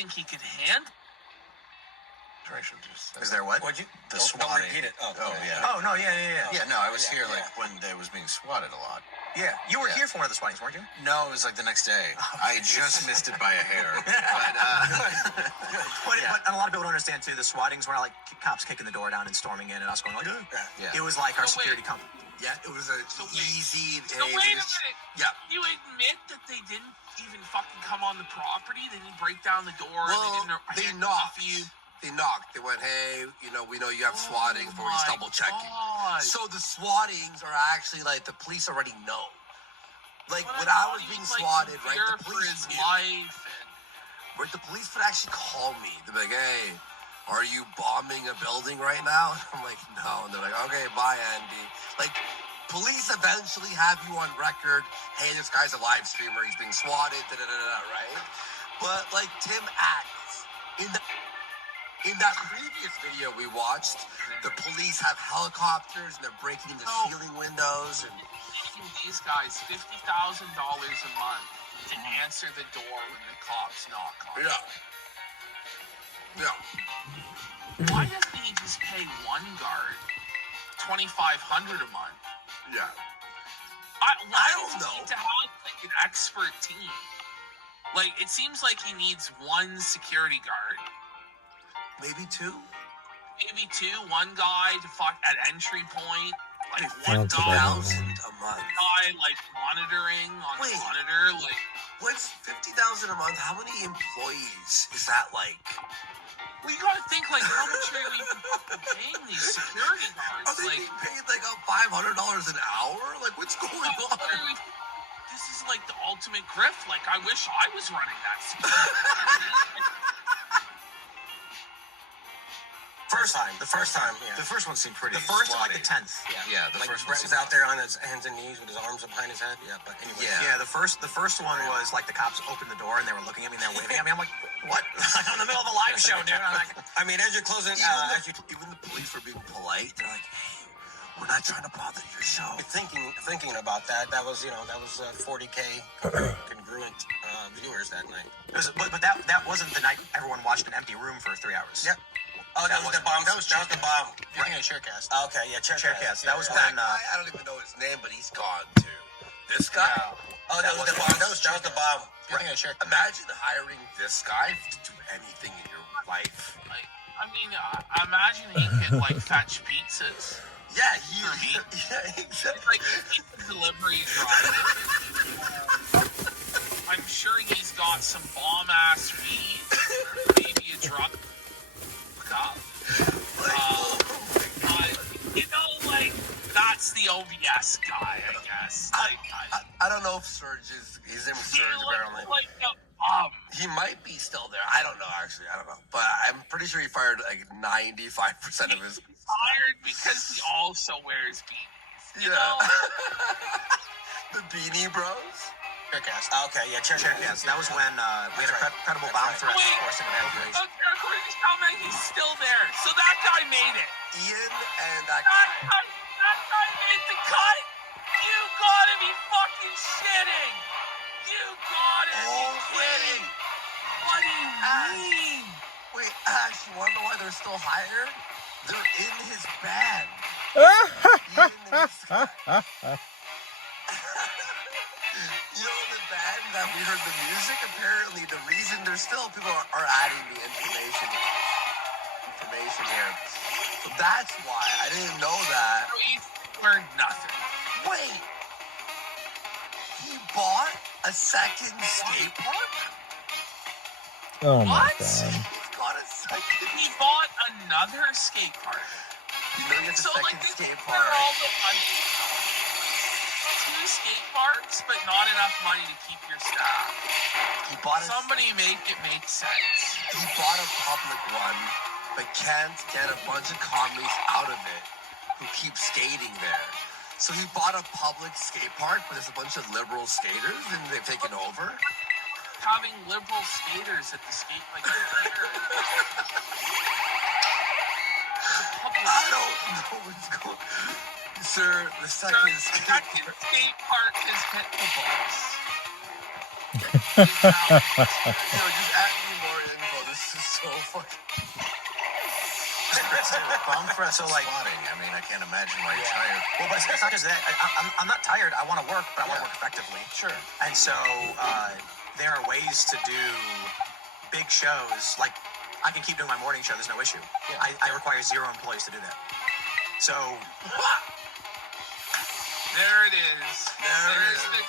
think he could handle? Is there what? The swatting. Repeat it. Oh, yeah. Oh, no, yeah. Yeah, no, I was here when they was being swatted a lot. Yeah, you were here for one of the swattings, weren't you? No, it was like the next day. I just missed it by a hair. But a lot of people don't understand too. The swattings were not like cops kicking the door down and storming in and us going like, Yeah. It was like our security company. Yeah, it was easy. So wait a minute. Yeah. You admit that they didn't even fucking come on the property? They didn't break down the door? Well, they they knocked knocked. They knocked. They went, hey, we know you have swattings, but we're just double checking. God. So the swattings are actually like the police already know. Like when I was being swatted, right? The police his life. Right, the police would actually call me. They'd be like, hey, are you bombing a building right now? And I'm like, no. And they're like, okay, bye, Andy. Like, police eventually have you on record. Hey, this guy's a live streamer. He's being swatted, right? But like Tim acts in that previous video we watched, the police have helicopters and they're breaking the ceiling windows and these guys $50,000 a month to answer the door when the cops knock on it. Yeah. Why doesn't he just pay one guard $2,500 a month? Yeah. I don't know. Need to have like an expert team. Like it seems like he needs one security guard. Maybe two. One guy to at entry point. Like $1,000 $1 a month. Guy like monitoring on the monitor. Like what's $50,000 a month? How many employees is that like? Well, you gotta think like how much are we even paying these security guards? Are they being paid like $500 an hour? Like what's going on? This is like the ultimate grift. Like I wish I was running that security. The first time, yeah. The first one seemed pretty. The first and like the 10th. Yeah, the Like first Brett one was out there on his hands and knees with his arms behind his head. Yeah, but anyway. Yeah, the first one was like the cops opened the door and they were looking at me and they were waving at me. I'm like, what? I'm in the middle of a live show, dude. I'm like, I mean, as you're closing, even the police were being polite. They're like, hey, we're not trying to bother your show. thinking about that, that was 40K congruent viewers that night. but that wasn't the night everyone watched an empty room for 3 hours. Yep. Oh, that was the bomb. That was the bomb. You're thinking of Sharecast. Okay, yeah, Sharecast. That was That when. guy, I don't even know his name, but he's gone too. This guy? Oh, that was the bomb. That was the bomb. You're thinking of Sharecast. Imagine hiring this guy to do anything in your life. Like, I mean, imagine he could like fetch pizzas. Yeah, It's exactly. like a pizza delivery driver. I'm sure he's got some bomb ass weed, maybe a drug. Like that's the OBS guy, I guess. I don't know if Serge his name is Serge apparently. Like He might be still there. I don't know actually. I don't know, but I'm pretty sure he fired like 95% of his. He's fired because he also wears beanies. You know? The Beanie Bros. Sharecast. Okay, yeah, Sharecast. That was when we had a credible bomb threat force into evacuation. According to Comment, he's still there. So that guy made it. Ian and that That guy made the cut. You gotta be fucking shitting. You gotta be kidding. What do you mean? Wait, Ash, you wanna know why they're still hired? They're in his band. Ian and this guy. You know the band that we heard the music? Apparently the reason there's still people are adding the information here. So that's why. I didn't know that. We learned nothing. Wait. He bought a second skate park? Oh my What? god. He's got a second. He bought another skate park. You know he has a So like second this skate is park. where all the money. 2 skate parks, but not enough money to keep your staff. He bought Somebody make it make sense. He bought a public one, but can't get a bunch of commies out of it who keep skating there. So he bought a public skate park, but there's a bunch of liberal skaters, and they've taken over. Having liberal skaters at the skate like I don't know what's going on. Sir, the second skate park has hit the balls. just add me more info This is so fucking. Bum press So, so like- squatting. I mean, I can't imagine why you're Yeah. tired. Well, but it's not just that. I'm not tired. I want to work, but I want to work effectively. Sure. And so there are ways to do big shows. Like, I can keep doing my morning show. There's no issue. Yeah. I require 0 employees to do that. So There it is. There it There's is. the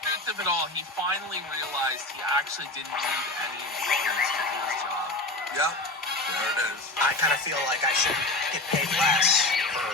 truth of it all. He finally realized he actually didn't need any employees to do his job. Yep. There it is. I kind of feel like I should get paid less for.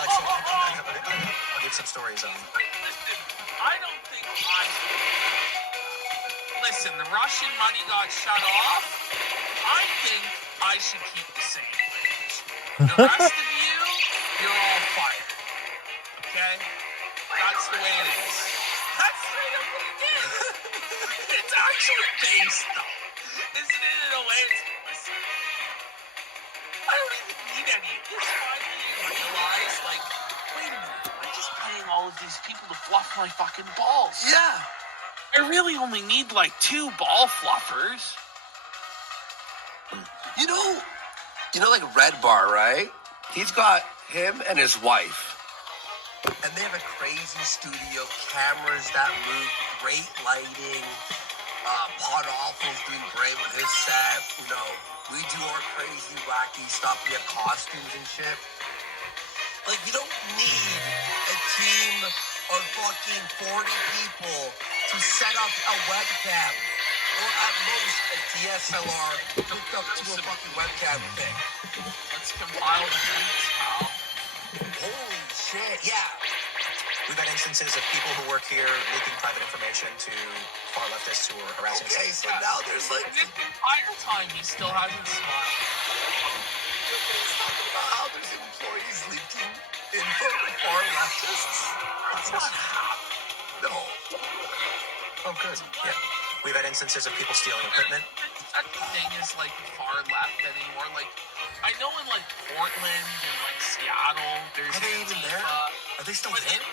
Like, so I'll give some stories on. Listen, I don't think I. Listen, the Russian money got shut off. I think I should keep the same wage. The rest of you, you're all fired. Okay? That's the way it is. That's straight up what it is. It's actually based, though. Isn't it in a way? Listen, I don't even need any of this. Finally, you realize, like, wait a minute. I'm just paying all of these people to fluff my fucking balls. Yeah. I really only need like 2 ball fluffers. You know, like Red Bar, right? He's got him and his wife. And they have a crazy studio, cameras that move, great lighting. Pod Awful's doing great with his set. You know, we do our crazy, wacky stuff. We have costumes and shit. Like, you don't need a team of fucking 40 people to set up a webcam. Or at most a DSLR hooked up to a fucking webcam thing. Let's compile the tweets, pal. Holy shit, yeah. We've had instances of people who work here leaking private information to far leftists who are harassing Okay, so citizens. now there's like This entire time he still hasn't smiled. Let's talk about how there's employees leaking info to far leftists. That's not happening. No. Oh, good. Yeah. We've had instances of people stealing equipment. Such a thing is like far left anymore. Like, I know in like Portland and like Seattle, there's Are they even there? Antifa, Are they still but there?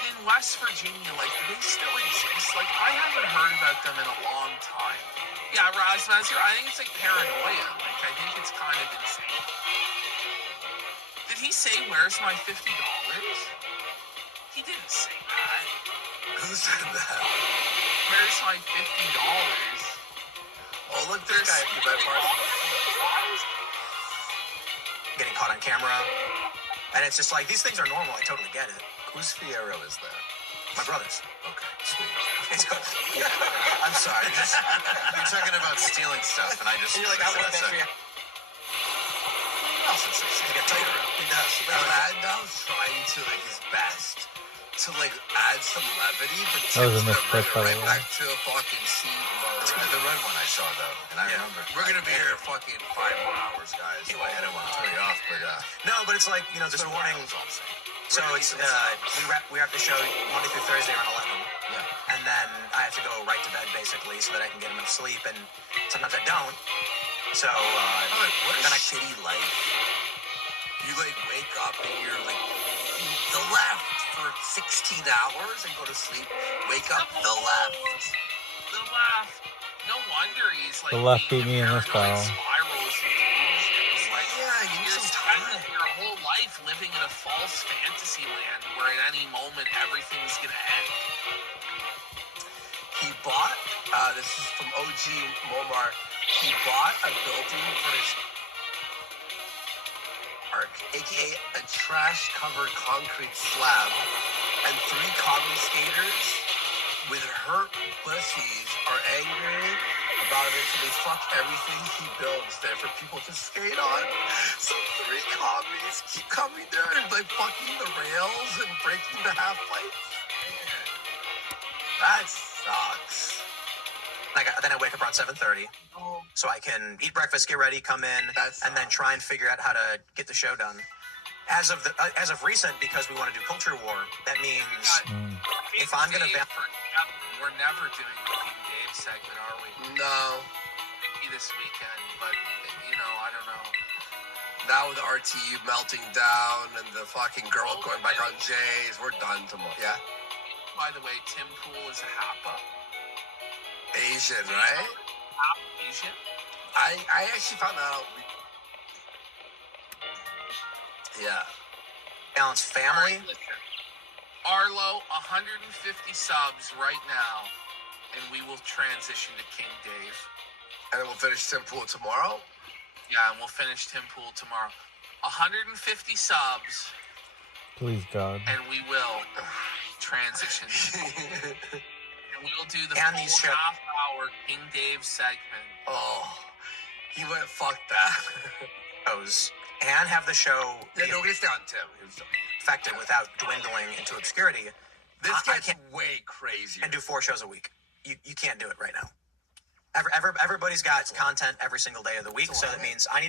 in West Virginia, like, they still exist. Like, I haven't heard about them in a long time. Yeah, Razmazer, I think it's like paranoia. Like, I think it's kind of insane. Did he say, "Where's my $50"? He didn't say that. Who said that? Where's my $50? Oh, look, this guy at the Red Bar. Getting caught on camera. And it's just like, these things are normal. I totally get it. Whose Fiero is that? My brothers. Okay, sweet. It's good. Yeah. I'm sorry. You're talking about stealing stuff, and I just. And you're like, I want that for you. Nelson says He got tighter. He does. Like, Landau's trying to, like, his best to, like, add some levity, but That was a Tim's gonna bring misstep, it by the right way. back to a fucking seed mode. The red one I saw, though, and I Yeah, remember. we're gonna be here fucking 5 more hours, guys. Anyway, I don't want to throw you off, but No, but it's like, you know, this morning. That's all I'm saying. So it's we wrap the show Monday through Thursday around 11, yeah. and then I have to go right to bed basically so that I can get enough sleep, and sometimes I don't. So What a then I shitty life. You, like, wake up and you're, like, the left for 16 hours and go to sleep. Wake up, the left. The left. No wonder he's like. The left being beat me in this paranoid battle. spirals and delusions. Like, Yeah, you need you're some spending time. your whole life living in a false fantasy land where at any moment everything's gonna end. He bought, this is from OG Momar, he bought a building for his park, aka a trash-covered concrete slab, and 3 common skaters with hurt pussies are angry about it, so they fuck everything he builds there for people to skate on. So 3 commies keep coming there and, like, fucking the rails and breaking the half-pipes. That sucks. then I wake up around 7:30, so I can eat breakfast, get ready, come in, and then try and figure out how to get the show done. As of recent, because we want to do Culture War, that means if I'm gonna We're never doing the King Dave segment, are we? No. Maybe this weekend, but you know, I don't know. Now with the RTU melting down and the fucking girl going back on Jay's, we're done tomorrow. Yeah? By the way, Tim Pool is a Hapa. Asian, right? Asian. I actually found that out. Yeah. Balance family. Alright, listen. Arlo, 150 subs right now, and we will transition to King Dave. And then we'll finish Tim Pool tomorrow. Yeah, and we'll finish Tim Pool tomorrow. 150 subs, Please, God. and we will transition. And we will do the And full these show- half-hour King Dave segment. Oh, he went fuck that. Shows and have the show be Yeah, no, get down, Tim. effective without dwindling into obscurity. This I gets can't- way crazier. And do 4 shows a week. You can't do it right now. Everybody's got content every single day of the week, so that means I need to